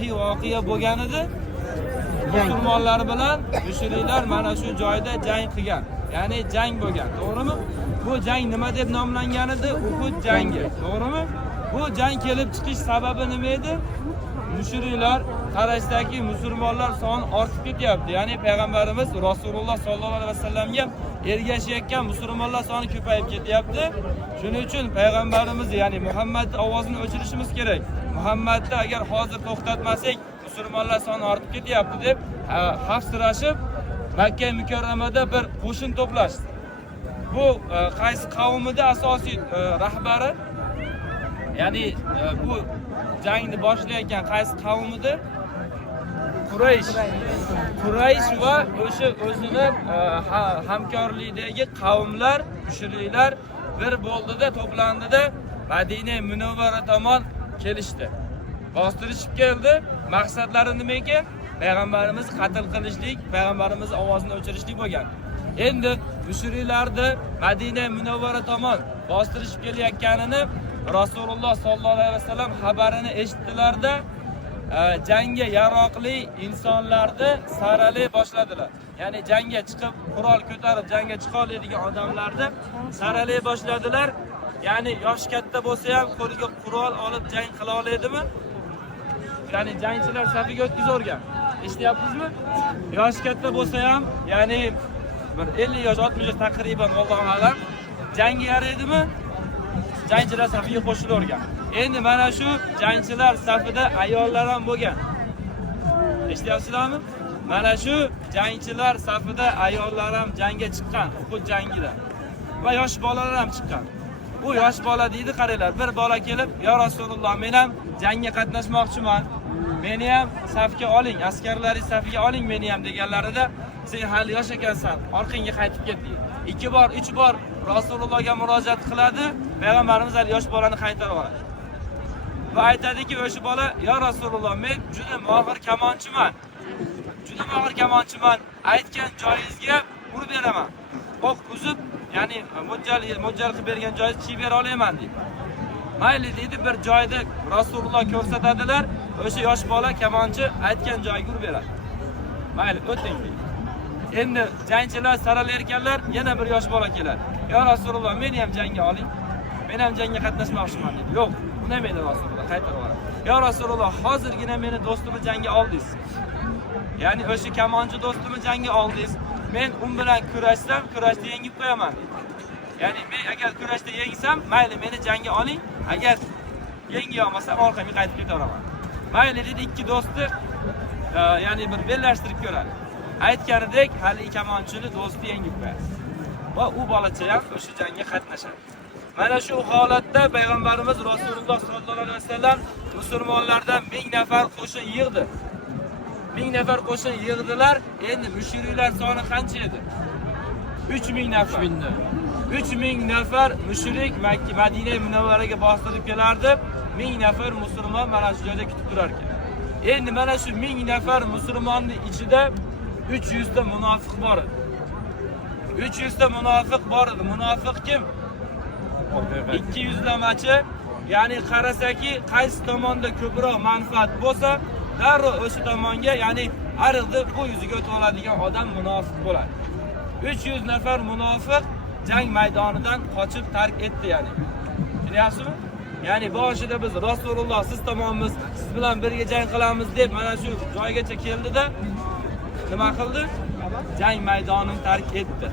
voqea bo'lgan edi. Musulmonlar bilan mushriklar mana shu joyda jang qilgan. Ya'ni jang bo'lgan, to'g'rimi? Bu jang nima deb nomlangan edi? Uhud jangi, to'g'rimi? Bu jang kelib chiqish sababi nima edi? Mushriklar qarashdagi musulmonlar soni ortib ketyapti. Ya'ni payg'ambarimiz Rasululloh sollallohu alayhi vasallamga ergashayotgan musulmonlar soni ko'payib ketyapti. Shuning uchun payg'ambarimiz, ya'ni Muhammad ovozini o'chirishimiz kerak. Muhammadni agar hozir to'xtatmasak, musulmonlar soni ortib ketyapti deb xavfsirashib Makka mukarramada bir qo'shin to'plashdi. Bu qaysi qavmida asosiy rahbari, ya'ni bu jangni boshlayotgan qaysi qavmida? Quraysh va o'sha o'zini hamkorlikdagi qavmlar, mushriklar bir bo'ldida, to'plandida Madina Munawvara tomon kelishdi. Bostirishib keldi. Maqsadlari nima ekan? Payg'ambarimiz qatl qilishlik, payg'ambarimiz ovozini o'chirishlik bo'lgan. Endi mushriklarni Madina Munawvara tomon bostirishib kelayotganini Rasululloh sollallohu alayhi vasallam xabarini eshitdilarda, jangga yaroqli insonlarni saralay boshladilar. Ya'ni jangga chiqib, qurol ko'tarib jangga chiqa oladigan odamlarni saralay boshladilar. Ya'ni yosh katta bo'lsa ham qo'liga qurol olib jang qila oladimi? Ya'ni jangchilar safiga o'tkazorgan. Eshityapsizmi? Yosh katta bo'lsa ham, ya'ni bir 50 yosh, 60 yosh taqriban, Allohu a'lam, jangga yaraydimi? Jangchilar safiga qo'shilorgan. Endi mana shu jangchilar safida ayollar ham bo'lgan. Eshityapsizlarmi? Mana shu jangchilar safida ayollar ham jangga chiqqan, Uhud jangida. Va yosh bolalar ham chiqqan. Bu yosh bola deydi, qaranglar, bir bola kelib, "Ya Rasululloh, men ham jangga qatnashmoqchiman. Meni ham safga oling, askarlaringiz safiga oling meni ham" deganlarida, "Sen hali yosh ekansan, orqangga qaytib ket" deydi. 2 bor, 3 bor Rasulullohga murojaat qiladi, payg'ambarimiz hali yosh bolani qaytarib oladi. Va aytadiki, o'sha bola, "Ya Rasululloh, men juda mohir kamonchiman. Juda mohir kamonchiman. Aytgan joyingizga urib beraman. O'q uzib, ya'ni mo'ljal qilib bergan joyingizni chiyib bera olaman" deydi. Mayli deydi, bir joyda Rasululloh ko'rsatadilar, o'sha yosh bola kamonchi aytgan joyga urib beradi. Mayli, o'ting deydi. Endi jangchilar saralayotganlar, yana bir yosh bola keladi. "Ya Rasululloh, meni ham jangga oling. Men ham jangga qatnashmoqchiman" deydi. "Yo'q, unamaydi Rasululloh, qaytarib oladi. Ya Rasululloh, hozirgina meni do'stimni jangga oldingiz. Ya'ni o'sha kamonchi do'stimni jangga oldingiz. Men u bilan kurashsam, kurashda yengib qo'yaman" deydi. Ya'ni men agar kurashda yengsam, mayli meni jangga oling, agar yengiy olmasam orqamga qaytib ketaveraman. Mayli dedi, ikki do'sti ya'ni bir bellashtirib ko'radi. Aytganidek, hali kamonchini do'sti yengib qo'yadi. Va u bolacha ham o'sha jangga qatnashadi. Mana shu holatda payg'ambarimiz Rasululloh sollallohu alayhi vasallam musulmonlardan 1000 nafar qo'shin yig'di. 1000 nafar qo'shin yig'dilar. Endi mushriklar soni qancha edi? 3000 nafar. 3000 nafar mushrik Makka Madina Munawvaraga bostirib kelardi. 1000 nafar musulmon mana shu joyda kutib turar ekan. Endi mana shu 1000 nafar musulmonning ichida 300 ta munofiq bor edi. 300 ta munofiq bor edi. Munofiq kim? 200 lamachi, ya'ni qarasaki qaysi tomonda ko'proq manfaat bo'lsa, darrov o'sha tomonga, ya'ni ariqni bu yuziga o'tib oladigan odam munofiq bo'ladi. 300 nafar munofiq jang maydonidan qochib tark etdi, ya'ni. Tushunyapsizmi? Ya'ni boshida biz Rasululloh siz tomonmiz, siz bilan birga jang qilamiz deb mana shu joygacha keldida nima qildi? Jang maydonini tark etdi.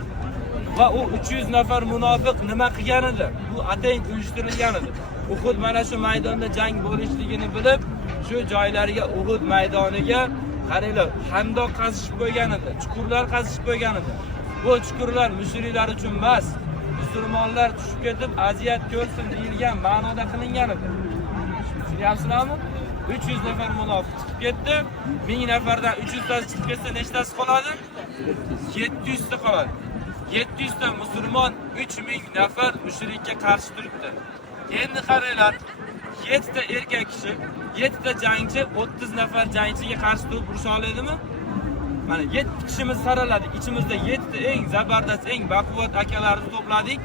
Va u 300 nafar munofiq nima qilgan edi? Bu atayin uyushtirilgan edi. Uhud mana shu maydonda jang bo'lishligini bilib, shu joylariga Uhud maydoniga qaranglar, hamdoq qazishib qo'ygan edi, chuqurlar qazishib qo'ygan edi. Bu chuqurlar mushriklar uchun emas, musulmonlar tushib ketib aziyat ko'rsin deyilgan ma'noda qilingan edi. Tushunyapsizlarmi? 300 nafar munofiq chiqib ketdi. 1000 nafardan 300 tasi chiqib ketsa nechtasi qoladi? 700 ta qoladi. 700 ta musulmon 3000 nafar mushrikka qarshi turibdi. Endi qaranglar, 7 ta erkak kishi, 7 ta jangchi 30 nafar jangchiga qarshi turib urusha oladimi? Mana 7 kishimiz saraladik. İçimizde 7 ta eng zabardast, eng baquvvat akalarni to'pladik.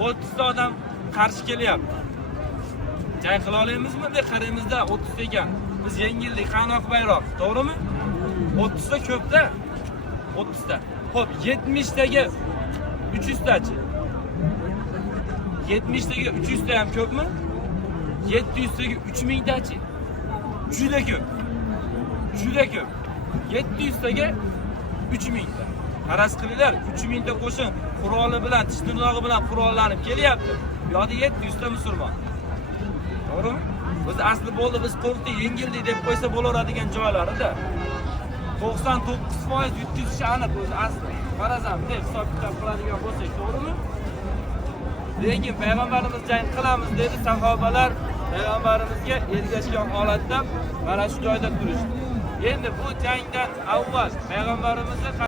30 ta odam qarshi kelyapti. Jang qila olamizmi deb qaraymizda 30 ekan. biz yengildik, qanoq bayroq, to'g'rimi? 30 ta ko'pda. 30 ta. Xo'p, 70 taga 300 tachi. 70 taga 300 ta ham ko'pmi? 700 taga 3000 tachi. Juda ko'p. Juda ko'p. 700 taga 3000 ta. Faraz qilinglar, 3000 ta qo'shin quroli bilan, tish tirnog'i bilan qurollanib kelyapti. Bu yoqda 700 ta musulmon. To'g'rimi? Biz asli bo'ldi, biz qo'rqdik, yengildik deb qo'ysa bo'laveradigan joylarida 99% yutkazishi aniq o'zi asli. Farazam deb hisob-kitob qiladigan bo'lsak, to'g'rimi? Lekin payg'ambarimiz jang qilamiz dedi, sahobalar payg'ambarimizga ergashgan holatda mana shu joyda turishdi. Endi bu jangdan avval payg'ambarimizni